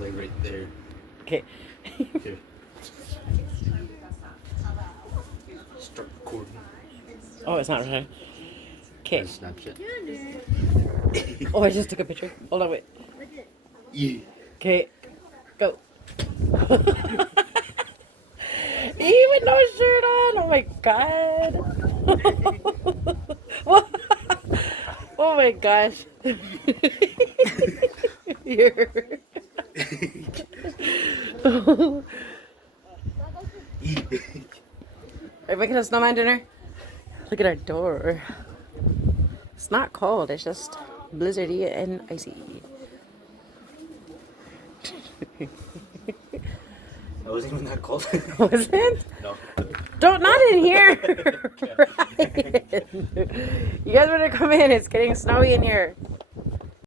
Like right there. Okay. Here. Start recording. Oh, it's not right. Okay. On Snapchat. Oh, I just took a picture. Hold on, wait. Yeah. Okay. Go. Even no shirt on. Oh my god. What? Oh my gosh. Here. Are we making a snowman dinner? Look at our door. It's not cold, it's just blizzardy and icy. It wasn't even that cold. Was it? No. Don't, not in here! Ryan. You guys better come in, it's getting snowy in here.